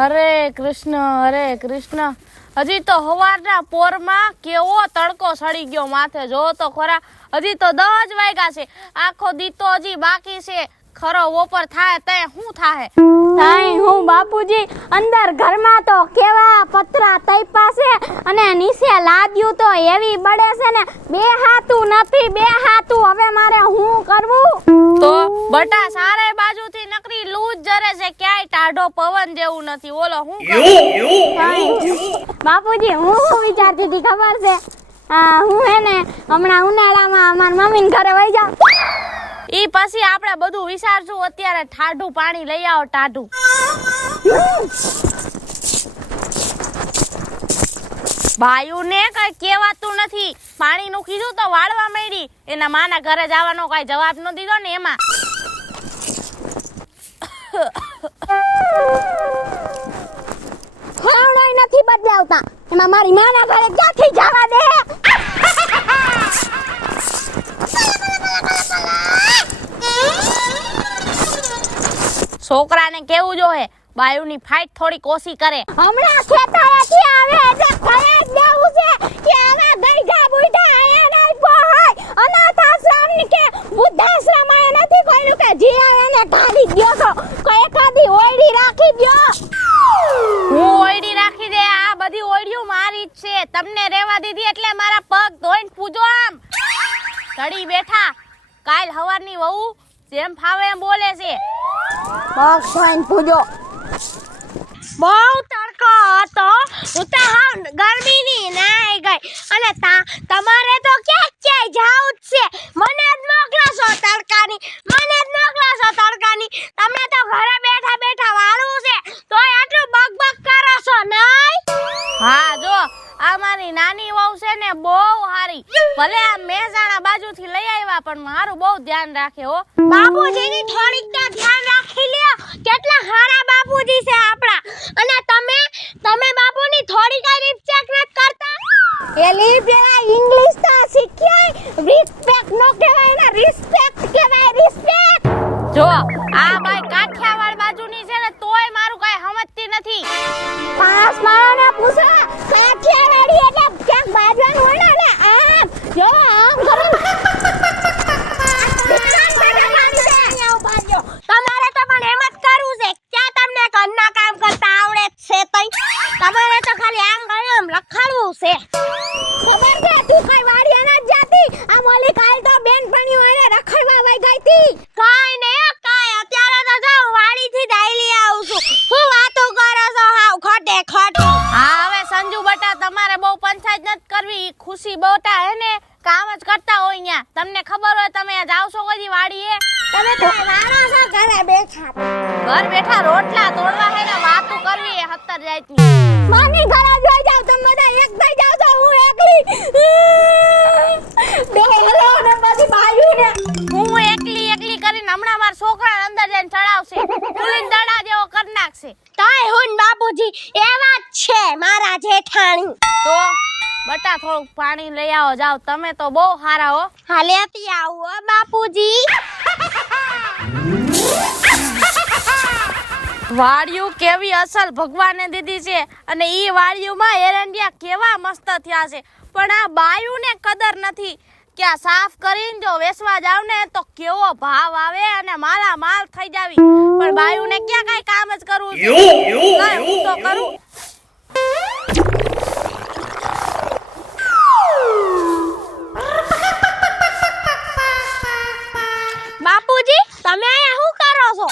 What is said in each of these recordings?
હરે કૃષ્ણ હજી તો હવારના પોરમાં કેવો તડકો સડી ગયો માથે જો તો ખરા હજી તો 10 જ વાગ્યા છે આખો દી તો હજી બાકી છે ખરો બપોર થાય તે શું થાય તાઈ હું બાપુજી અંદર ઘરમાં તો કેવા પતરા તઈ પાસે અને નીચે લાદ્યું તો એવી બળે છે ને બે હાથું હવે મારે હું કરવું તો બટા સારે બાજુથી નકરી લૂજ જરે છે ક્યાંય ટાઢો પવન જેવું નથી બોલો હું કરું બાપુજી હું વિચારતી હતી ખબર છે હું હે ને હમણાં ઉનાળામાં અમાર મમ્મીને ઘરે વઈ જાઉં ઈ પછી આપણે બધું વિચારશું અત્યારે ઠાડું પાણી લઈ આવો ટાઢું ભાઈઓને કઈ કહેવાતું નથી પાણીનું કીધું તો વાળવા માંડી એના માના ઘરે જવાનો કઈ જવાબ ન દીધો ને એમાં ખવડાય નથી બદલાવતા એમાં મારી માના ઘરે ક્યાંથી જવા દે છોકરાને કેવું જોહે બાયુની ફાઇટ થોડી કોશી કરે હમણાં ખેતરેથી આવે એટલે ઘરે જ દેવું છે કે આવા ગઈઢા બુઈઢા આયા નહીં પહોંચ અનાથ આશ્રમ કે વૃદ્ધાશ્રમ આયા નથી કોઈ કે જીયાને કાઢી ગયો છો કોઈ એકાદી ઓયડી રાખી દ્યો હું ઓયડી રાખી દે આ બધી ઓયડીઓ મારી જ છે તમને રહેવા દીધી એટલે મારા પગ ધોઈને પૂજો આમ ઘડી બેઠા કાલ હવારની વહુ જેમ ફાવે એમ બોલે છે પગ ધોઈને પૂજો બહુ તડકો હતો હું તો હાવ ગરમીની નાઈ ગઈ અને તમારે તો ક્યાંય જાવું જ છે મને જ મોકલાશો તડકાની તમે તો ઘરે બેઠા બેઠા વાળું છે તોય આટલું બકબક કરો છો નહીં હા જો આ મારી નાની વહુ છે ને બહુ હારી ભલે આ મહેસાણા બાજુથી લઈ આવ્યા પણ મારું બહુ ધ્યાન રાખે હો બાપુજીની થોડીક તો ધ્યાન રાખી લ્યો કેટલા હારા બાપુજી છે આપણા અને તમે બાપુની થોડી કઈ રિસ્પેક્ટ ન કરતા એલી પેલા ઇંગ્લિશ તો શીખ્યા રિસ્પેક્ટ નો કહેવાય ને રિસ્પેક્ટ કહેવાય રિસ્પેક્ટ જો આ ભાઈ કાઠિયાવાડ બાજુની છે ને તોય મારું કઈ સમજતી નથી પાસ મારાને પૂછો કાઠિયાવાડી એટલે ક્યાંક બાજવાનું હોય ને આમ જો આમ કરો તમારે તો પણ એમ જ કરવું છે ક્યાં તમને ઘરના કામ કરતા આવડે છે તઈ તમારે તો ખાલી આમ લખાડવું છે ખબર છે તું કઈ વાડીએ ના જાતી આ મોલી કાલ તો બેનપણીઓ આને રખડવા વઈ ગઈ હતી કાઈ ને કાઈ અત્યારે તો જાઉં વાડીથી દાઈલી આવું છું હું વાતો કરો છો હાવ ખોટે હા હવે સંજુ બટા તમારે બહુ પંચાયત નથી કરવી ખુશી બટા હે ને કામ જ કરતા હોય અહીંયા તમને ખબર હોય તમે આ જાવશો કદી વાડીએ તમે તો વાળો છો ઘરે બેઠા ઘર બેઠા રોટલા તોડવા હે ને વાતો કરવી એ 70 જાતની માની ઘરે જોઈ જાવ તમે બધા એક થઈ જાવ છો હું એકલી બે હેલો ને બધી બાયુને હું એકલી કરીને હમણાં માર છોકરાને અંદર જઈને ચડાવશે પુલિન દડા જેવો કરી નાખશે તાય હું બાપુજી એવા જ છે મારા જેઠાણી તો બટા થોડું પાણી લઈ આવો જાવ તમે તો બહુ હારા હો હાલેતી આવો બાપુજી વાડિયું કેવી અસલ ભગવાને દીધી છે અને ઈ વાડિયુંમાં એરંડિયા કેવા મસ્ત થયા છે પણ આ બાયુને કદર નથી કે આ સાફ કરીને જો વેચવા જાવ ને તો કેવો ભાવ આવે અને માલા માલ થઈ જાવી પણ બાયુને ક્યાં કાઈ કામ જ કરવું છે હું તો કરું બાપુજી તમે અહીંયા શું કરો છો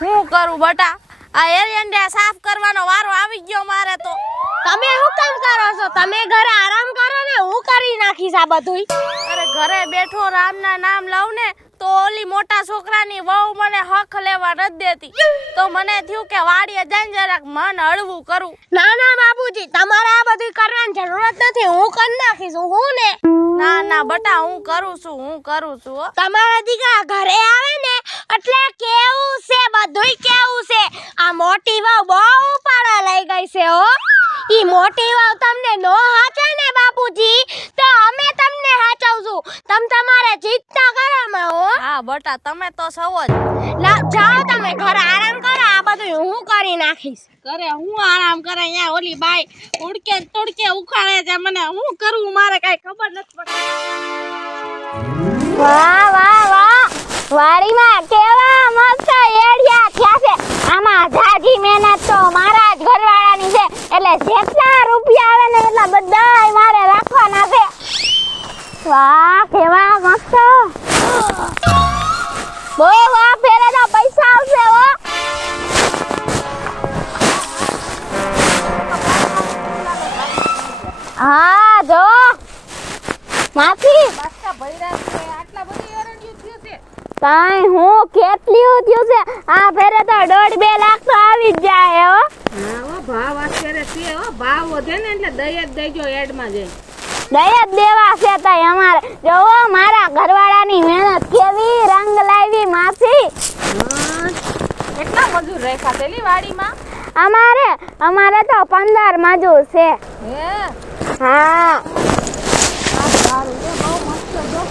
હું કરું બટા આ એરંડિયા સાફ કરવાનો વારો આવી ગયો મારે તો તમે શું કામ કરો છો તમે ઘરે આરામ કરો ને હું કરી નાખીશ આ બધુંય અરે ઘરે બેઠો રામના નામ લઉં ને તો ઓલી મોટા છોકરાની વહુ મને હક લેવા નથી દેતી તો મને થયું કે વાડીએ જઈને જરાક મન હળવું કરું ના બાપુજી તમારે આ બધું કરવાની જરૂરત નથી હું કરી નાખીશ હું ને ના બટા હું કરું છું હો તમારા દીકરા ઘરે આવે ને એટલે કેવું છે બધુંય કેવું છે આ મોટી વહુ બહુ પાડા લઈ ગઈ છે હો ઈ મોટી વહુ તમને નો હાચે ને બાપુજી તો અમે તમને સાચવશું. તમ તમારે ચિંતા કરો માં હો. હા બટા તમે તો સૌ જ. જાઓ તમે ઘરે આરામ કરો. આ બધું હું કરી નાખીશ. કરે હું આરામ કરે અહીંયા ઓલી બાઈ ઉડકે તોડકે ઉખાડે છે મને હું કરું મારે કઈ ખબર નથી પડતી. વાહ વાહ વાહ વાડીમાં કેવા મસ્ત એડિયા થયા છે. આમાં જાજી મહેનત તો મારા જ ઘરવાળાની છે એટલે જેટલા રૂપિયા આવે ને એટલા બધાય મારે રાખવાના છે. વાહ કેવા મસ્ત. બહુ વાહ ફેરે તો પૈસા આવશે હો. હા જો માસી પાછા ભૈરા છે આટલા બધી એરંડિયું થયું છે. કાઈ હું કેટલી થયું છે આ ફેરે તો 1.5-2 લાખ તો આવી જ જાય હો. હા હો ભાવ અત્યારે છે હો ભાવ વધે ને એટલે દઈ જ દેજો એડમાં જઈ. દઈ જ દેવા છે તઈ અમારે. જોવો મારા ઘરવાળાની મહેનત કેવી રંગ લાવી માસી. કેટલા મજૂર રાખ્યા પેલી વાડીમાં? અમારે તો 15 મજૂર છે. હે હા સારું છે બહુ મસ્ત જો.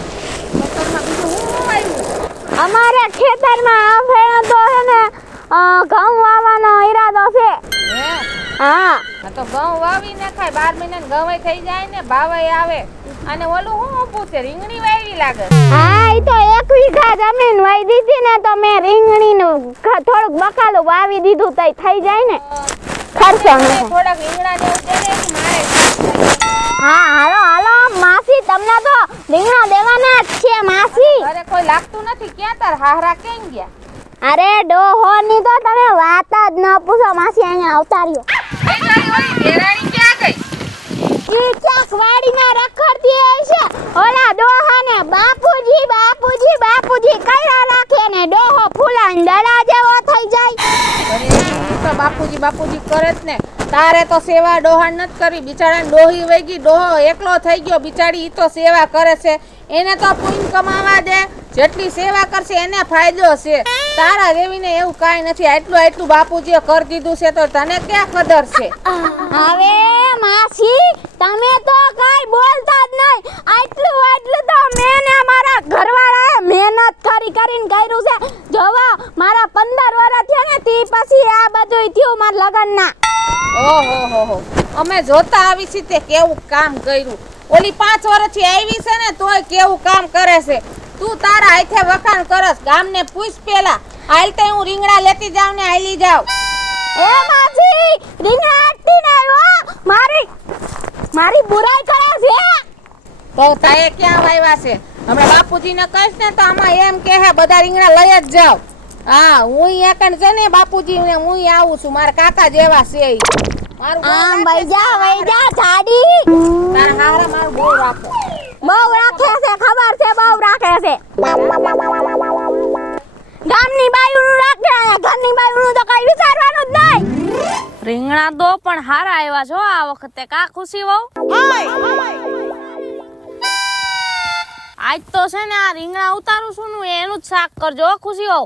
ખેતરમાં બીજું હું આવ્યું? અમારે ખેતરમાં આ ફેરે તો છે ને ઘઉં વાવવાનો ઈરાદો છે. હે હા આ તો ઘઉં વાવી નાખાય 12 મહિના ઘઉં થઈ જાય ને ભાવાય આવે. અને ઓલું હું ઊભું છે રીંગણી વાવી લાગે. હા ઈ તો 1 વીઘા જમીન વાઈ દીધી ને તો મેં રીંગણીનું થોડુંક બકાલું વાવી દીધું તઈ થઈ જાય ને ખર્ચો નથી. થોડાક રીંગણા જેવું દે ને મારે. હા હાલો હાલો માસી તમને તો રીંગણા દેવાના જ છે માસી. અરે કોઈ લાગતું નથી ક્યાં તાર હાહરા કેમ ગયા? અરે ડોહોની તો તમે વાત જ ન પૂછો માસી. અહીંયા આવતા રહ્યો. દેરાણી ક્યાં ગઈ? ઈ ક્યાંક વાડીમાં રખડતી હશે. ઓલા ડોહાને બાપુજી બાપુજી બાપુજી કર્યા રાખે ને ડોહો ફૂલાને દડા જેવો થઈ જાય. અરે ઈ તો બાપુજી બાપુજી કરે જ ને. તારે તો સેવા ડોહા નથી કરવી. બિચારાને ડોહી વઈ ગઈ ડોહો એકલો થઈ ગયો. બિચારી ઈ તો સેવા કરે છે. એને તો પુણ્ય કમાવા દે. જેટલી સેવા કરશે એને ફાયદો છે. તારા જેવીને એવું કાંઈ નથી. આટલું બાપુજીએ કરી દીધું છે તો તને ક્યાં કદર છે? હવે માસી તમે તો કાઈ બોલતા જ નહીં. આટલું તો મેં ને મારા ઘરવાળાએ મહેનત કરીને કર્યું છે. જોવો મારા 15 વર્ષ થયા ને તી પછી આ બધુંય થયું મારા લગનના. ઓહો અમે જોતા આવી છીએ તે કેવું કામ કર્યું. ઓલી 5 વર્ષથી આવી છે ને તોય કેવું કામ કરે છે. તું તારા હાથે વખાણ કરસ. ગામને પૂછ પેલા. હાલ તે હું રીંગણા લેતી જાવ ને હાલી જાવ. એ માસી રીંગણા આટતી નહીં હો. મારી બુરાઈ કરે છે. તો તાએ ક્યાં વાવ્યા છે? હમણાં બાપુજીને કહીશ ને તો આમાં એમ કહે બધા રીંગણા લઈ જ જાવ. હા હું એકણ છે ને બાપુજી ને હું આવું છું. મારા કાકા જેવા છે ઈ. મારું આમ વઈ જા જાડી. તારા હારા મારું બહુ રાખો. બહુ રાખે છે ખબર છે બહુ રાખે છે. ગામની બાયુનું રાખે ઘરની બાયુનું તો કઈ વિચારવાનું જ નહીં. રીંગણા દો પણ હારા આવ્યા છો આ વખતે. કા ખુશી વહુ? આજ તો છે ને આ રીંગણા ઉતારું છું ને એનું જ શાક કરજો હો ખુશી વહુ.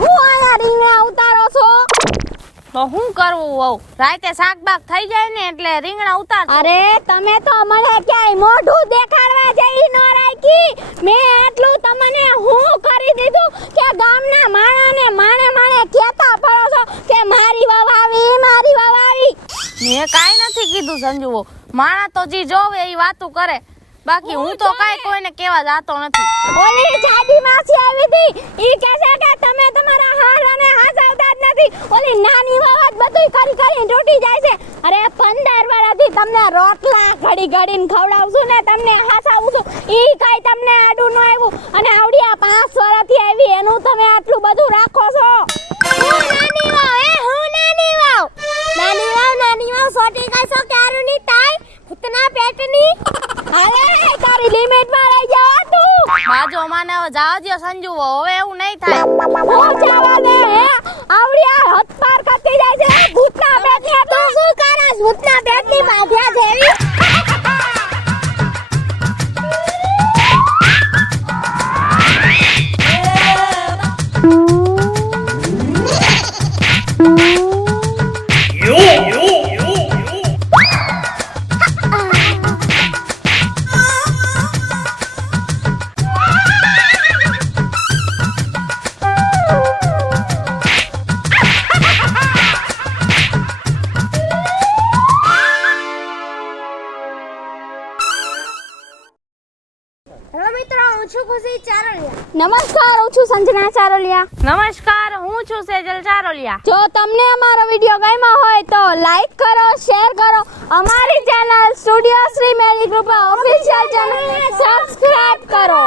હું આયા રીંગણા ઉતારો છો? તો શું કરવું વહુ? રાતે શાક બાક થઈ જાય ને એટલે રીંગણા ઉતાર. અરે તમે તો મને ક્યાંય મોઢું દેખાડવા જેવી ન રાખી. મેં આટલું તમને હું કરી દીધું કે ગામના માણાને માણે કહેતા ફરો છો કે મારી વાવ આવી. મેં કાઈ નથી કીધું સંજુ વહુ. માણા તો જી જોવે એ વાતું કરે. બાકી હું તો કાઈ કોઈને કેવા જાતો નથી. ઓલી જાડી માસી આવી હતી. ઈ કહે છે કે તમે તમારા હારાને હાસવતા જ નથી. ઓલી નાની વાવ જ બધું કરી તૂટી જાય છે. અરે 15 વર્ષથી તમને રોટલા ઘડીને ખવડાવું છું ને તમને હાસાવું છું. ઈ કાઈ તમને આડું ન આવ્યું. અને આવડિયા 5 વર્ષથી આવી એનું તમે આટલું બધું રાખો છો. હું નાની વાવ સોટી કઈ સો ક્યારું ની તાઈ ભૂતના પેટની. હાલે તારી લિમિટમાં રહી જાવ તું. બાજો માને હવે જાવા દો સંજુ વહુ. હવે એવું નહીં થાય. હું જવા દે હે આવડિયા હથ પાર કરતી જાય છે ભૂતના પેટની. તું શું કરસ ભૂતના પેટની બાંધ્યા જેવી? હેલો મિત્રો, હું છું ખુશી ચારણિયા. નમસ્કાર, હું છું સંજના ચારોલિયા. નમસ્કાર, હું છું સેજલ ચારોલિયા. જો તમને અમારો વિડીયો ગમ્યો હોય તો લાઈક કરો, શેર કરો. અમારી ચેનલ સ્ટુડિયો શ્રી મેરી ગ્રુપ ઓફિશિયલ ચેનલ સબસ્ક્રાઇબ કરો.